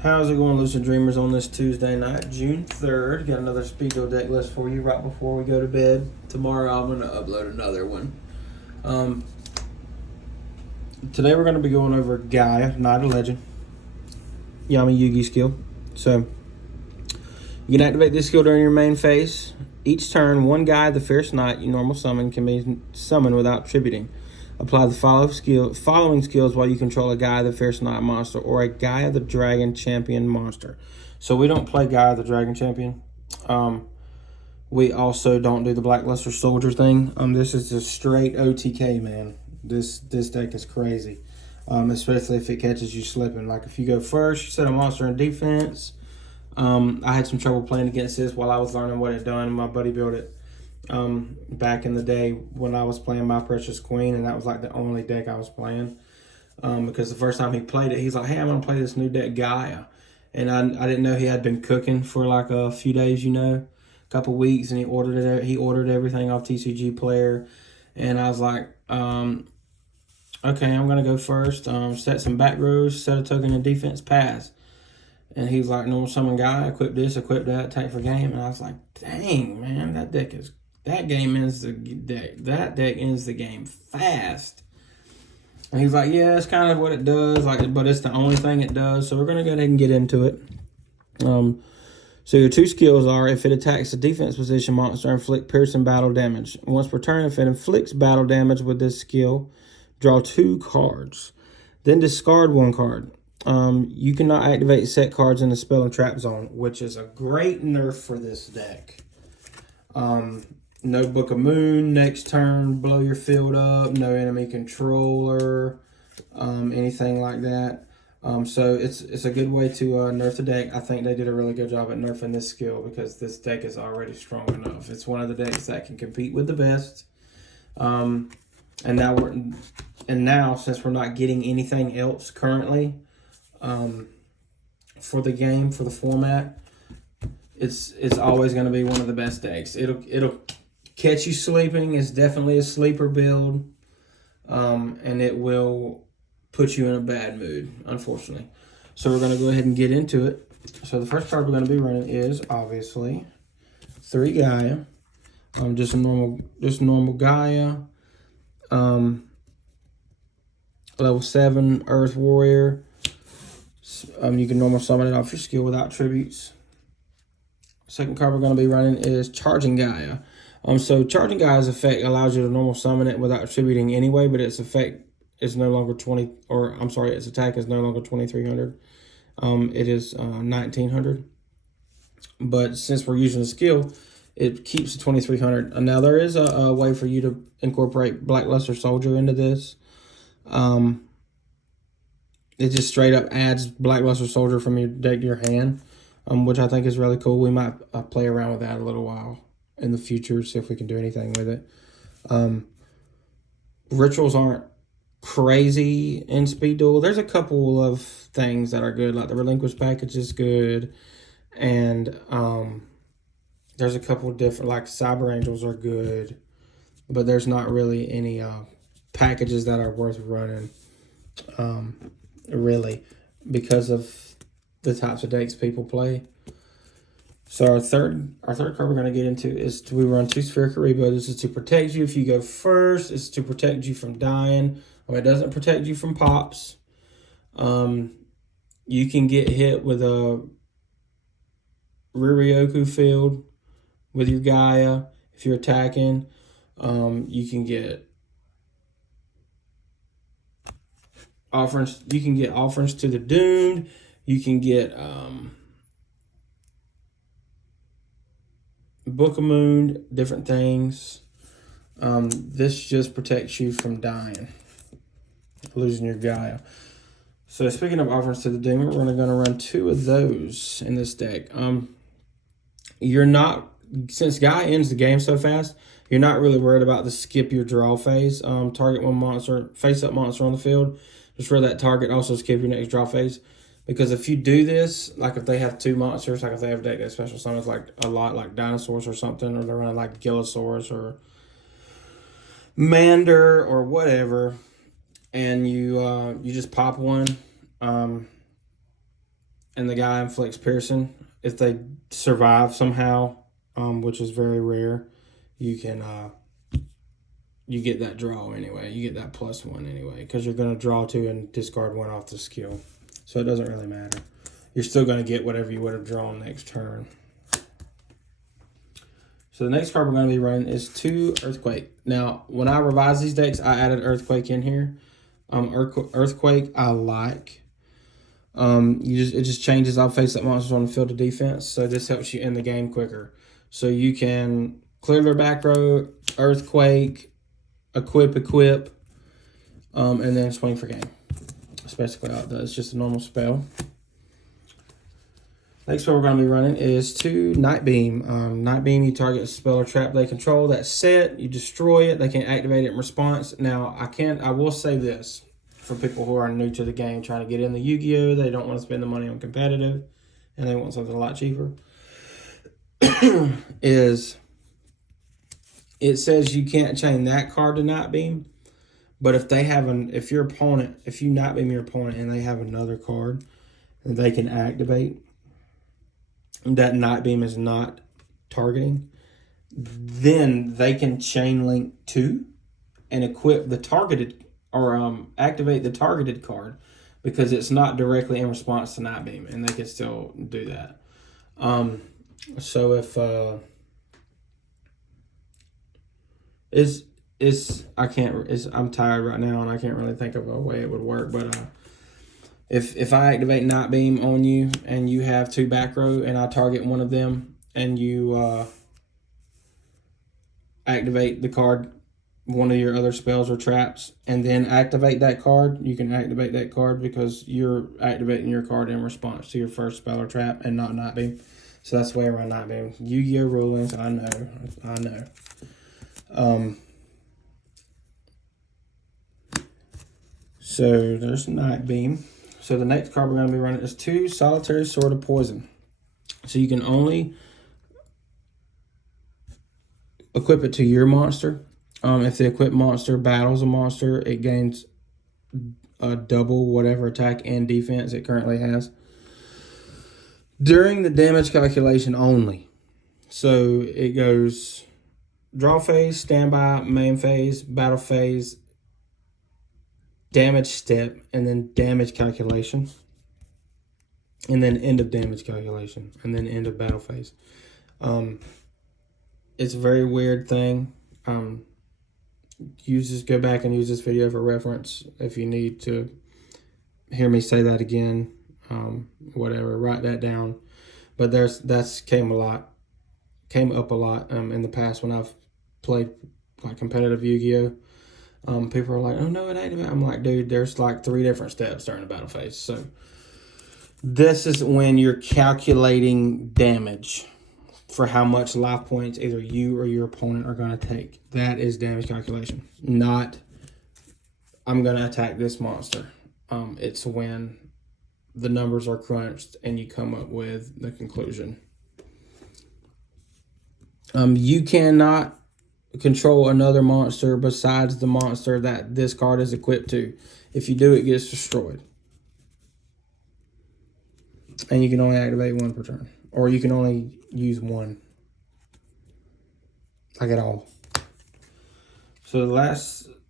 How's it going, Lucid Dreamers, on this Tuesday night, June 3rd? Got another Speedo deck list for you right before we go to bed. Tomorrow I'm going to upload another one. Today we're going to be going over Gaia, Knight of Legend, Yami Yugi skill. So, you can activate this skill during your main phase. Each turn, one Gaia, the Fierce Knight, you normal summon, can be summoned without tributing. Apply the following skills while you control a Gaia the Fierce Knight monster or a Gaia the Dragon Champion monster. So we don't play Gaia the Dragon Champion. We also don't do the Blackluster Soldier thing. This is a straight OTK, man. This deck is crazy, especially if it catches you slipping. Like if you go first, you set a monster in defense. I had some trouble playing against this while I was learning what it done. My buddy built it back in the day when I was playing My Precious Queen, and that was like the only deck I was playing. Because the first time he played it, he's like, hey, I'm going to play this new deck, Gaia. And I didn't know he had been cooking for like a few days, a couple weeks, and he ordered everything off TCG Player. And I was like, okay, I'm going to go first. Set some back rows, set a token in defense, pass. And he's like, normal summon Gaia, equip this, equip that, attack for game. And I was like, dang, man, that deck ends the game fast. And he's like, yeah, it's kind of what it does, but it's the only thing it does. So we're gonna go ahead and get into it. So your two skills are: if it attacks a defense position monster, inflict piercing battle damage. Once per turn, if it inflicts battle damage with this skill, draw 2 cards. Then discard 1 card. You cannot activate set cards in the spell and trap zone, which is a great nerf for this deck. No Book of Moon, next turn, blow your field up, no enemy controller, anything like that. So it's a good way to nerf the deck. I think they did a really good job at nerfing this skill because this deck is already strong enough. It's one of the decks that can compete with the best. And now since we're not getting anything else currently, for the game, for the format, it's always going to be one of the best decks. It'll catch you sleeping. It's definitely a sleeper build, and it will put you in a bad mood, unfortunately. So we're going to go ahead and get into it. So the first card we're going to be running is obviously 3 Gaia. Just normal Gaia. Level 7 Earth Warrior. You can normal summon it off your skill without tributes. Second card we're going to be running is Charging Gaia. So Charging Gaia's effect allows you to normal summon it without attributing anyway, but its effect is no longer its attack is no longer 2,300. It is 1,900. But since we're using the skill, it keeps the 2,300. Now there is a way for you to incorporate Blackluster Soldier into this. It just straight up adds Blackluster Soldier from your deck to your hand, which I think is really cool. We might play around with that a little while in the future, see if we can do anything with it. Rituals aren't crazy in Speed Duel. There's a couple of things that are good, like the Relinquish package is good, and there's a couple different, like Cyber Angels are good, but there's not really any packages that are worth running. Really, because of the types of decks people play. So our third card we're going to get into is we run 2 Spheric Karibo. This is to protect you if you go first. It's to protect you from dying. It doesn't protect you from pops. You can get hit with a Riryoku field with your Gaia if you're attacking. You can get offerings. You can get offerings to the doomed. You can get Book of Moon, different things. This just protects you from dying, losing your Gaia. So speaking of offerings to the doomed, we're going to run 2 of those in this deck. Since Gaia ends the game so fast, you're not really worried about the skip your draw phase. Target one monster, face up monster on the field. Just for that target, also skip your next draw phase. Because if you do this, like if they have 2 monsters, like if they have a deck that special summons like a lot, like dinosaurs or something, or they're running like Gillosaurus or Mander or whatever, and you just pop one, and the guy inflicts piercing. If they survive somehow, which is very rare, you can you get that draw anyway. You get that +1 anyway, because you're going to draw 2 and discard 1 off the skill. So it doesn't really matter. You're still going to get whatever you would have drawn next turn. So the next card we're going to be running is 2 Earthquake. Now, when I revised these decks, I added Earthquake in here. Earthquake I like. It just changes all face-up monsters on the field of defense. So this helps you end the game quicker. So you can clear their back row, Earthquake, equip, and then swing for game. That's basically all it does. It's just a normal spell. Next spell we're going to be running is 2 Night Beam. Night Beam, you target a spell or trap they control. That's set. You destroy it. They can activate it in response. Now, I will say this for people who are new to the game, trying to get in the Yu-Gi-Oh! They don't want to spend the money on competitive, and they want something a lot cheaper. It says you can't chain that card to Night Beam, but if you Night Beam your opponent and they have another card that they can activate, that Night Beam is not targeting, then they can chain link 2 and equip the targeted or activate the targeted card, because it's not directly in response to Night Beam, and they can still do that. So if I'm tired right now and I can't really think of a way it would work, but if I activate Night Beam on you and you have 2 back row and I target one of them and you activate the card, one of your other spells or traps, and then activate that card, you can activate that card because you're activating your card in response to your first spell or trap and not Night Beam. So that's the way around Night Beam. Yu-Gi-Oh! Rulings, I know. So there's Night Beam. So the next card we're going to be running is 2 Solitary Sword of Poison. So you can only equip it to your monster. If the equipped monster battles a monster, it gains a double whatever attack and defense it currently has during the damage calculation only. So it goes draw phase, standby, main phase, battle phase, damage step, and then damage calculation, and then end of damage calculation, and then end of battle phase. It's a very weird thing. Go back and use this video for reference if you need to hear me say that again. Whatever, write that down. But that's came up a lot in the past when I've played like competitive Yu-Gi-Oh! People are like, oh no, it ain't about. I'm like, dude, there's like 3 different steps during the battle phase. So this is when you're calculating damage for how much life points either you or your opponent are going to take. That is damage calculation, not I'm going to attack this monster. It's when the numbers are crunched and you come up with the conclusion. You cannot control another monster besides the monster that this card is equipped to. If you do, it gets destroyed. And you can only activate 1 per turn. Or you can only use 1. Like at all. So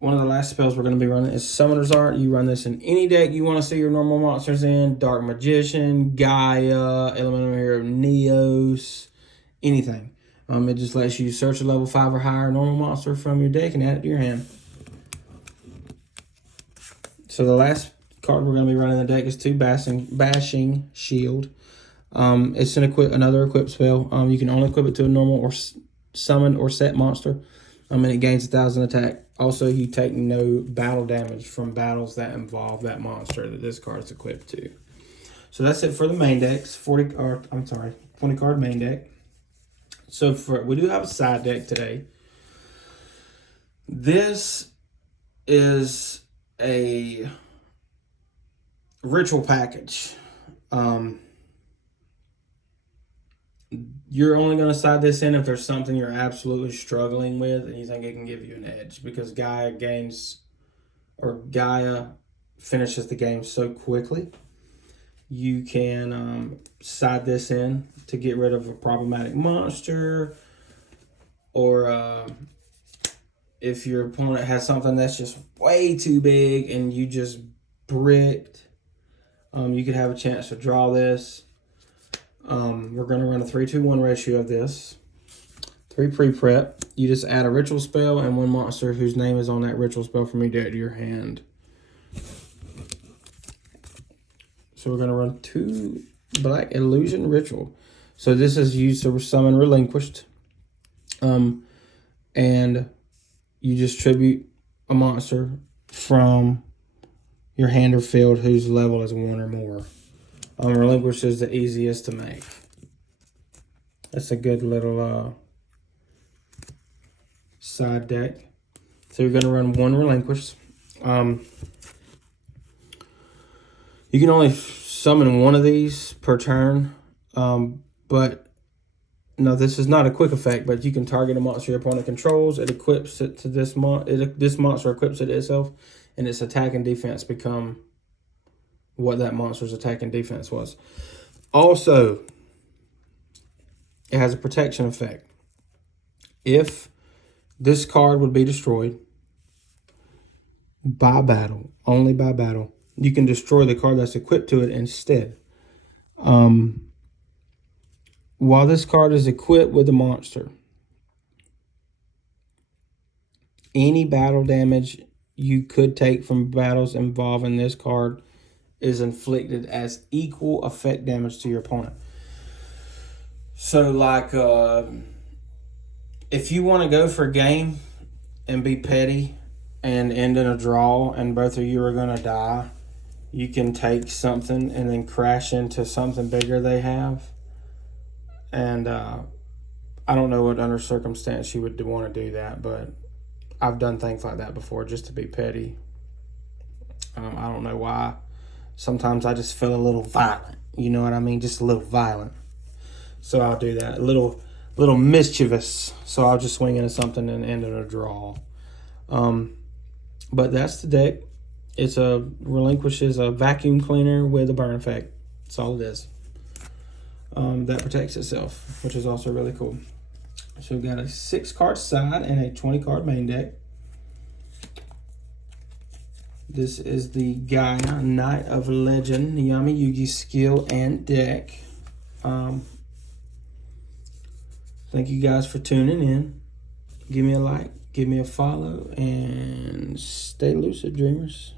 one of the last spells we're going to be running is Summoner's Art. You run this in any deck you want to see your normal monsters in. Dark Magician, Gaia, Elemental Hero, Neos, anything. It just lets you search a level 5 or higher normal monster from your deck and add it to your hand. So the last card we're going to be running in the deck is 2 Bashing Shield. It's another equip spell. You can only equip it to a normal or summon or set monster. And it gains 1,000 attack. Also, you take no battle damage from battles that involve that monster that this card is equipped to. So that's it for the main decks. 20 card main deck. So we do have a side deck today. This is a ritual package. You're only going to side this in if there's something you're absolutely struggling with and you think it can give you an edge, because Gaia finishes the game so quickly You can side this in to get rid of a problematic monster, or if your opponent has something that's just way too big and you just bricked, you could have a chance to draw this. We're going to run a 3-2-1 ratio of this. 3 pre-prep. You just add a ritual spell and 1 monster whose name is on that ritual spell from your deck to your hand. So we're going to run 2 Black Illusion Ritual. So this is used to summon Relinquished. And you just tribute a monster from your hand or field whose level is 1 or more. Relinquished is the easiest to make. That's a good little side deck. So you're going to run 1 Relinquished. You can only summon 1 of these per turn, but no, this is not a quick effect, but you can target a monster your opponent controls. It equips it to this monster equips it to itself, and its attack and defense become what that monster's attack and defense was. Also, it has a protection effect. If this card would be destroyed by battle, only by battle, you can destroy the card that's equipped to it instead. While this card is equipped with a monster, any battle damage you could take from battles involving this card is inflicted as equal effect damage to your opponent. So, like, if you want to go for a game and be petty and end in a draw and both of you are going to die, you can take something and then crash into something bigger they have. And I don't know what under circumstance you would want to do that, but I've done things like that before just to be petty. I don't know why. Sometimes I just feel a little violent. You know what I mean? Just a little violent. So I'll do that. A little mischievous. So I'll just swing into something and end in a draw. But that's the deck. It's relinquishes a vacuum cleaner with a burn effect. That's all it is. That protects itself, which is also really cool. So we've got a 6-card side and a 20-card main deck. This is the Gaia Knight of Legend Yami Yugi skill and deck. Thank you guys for tuning in. Give me a like, give me a follow, and stay lucid, dreamers.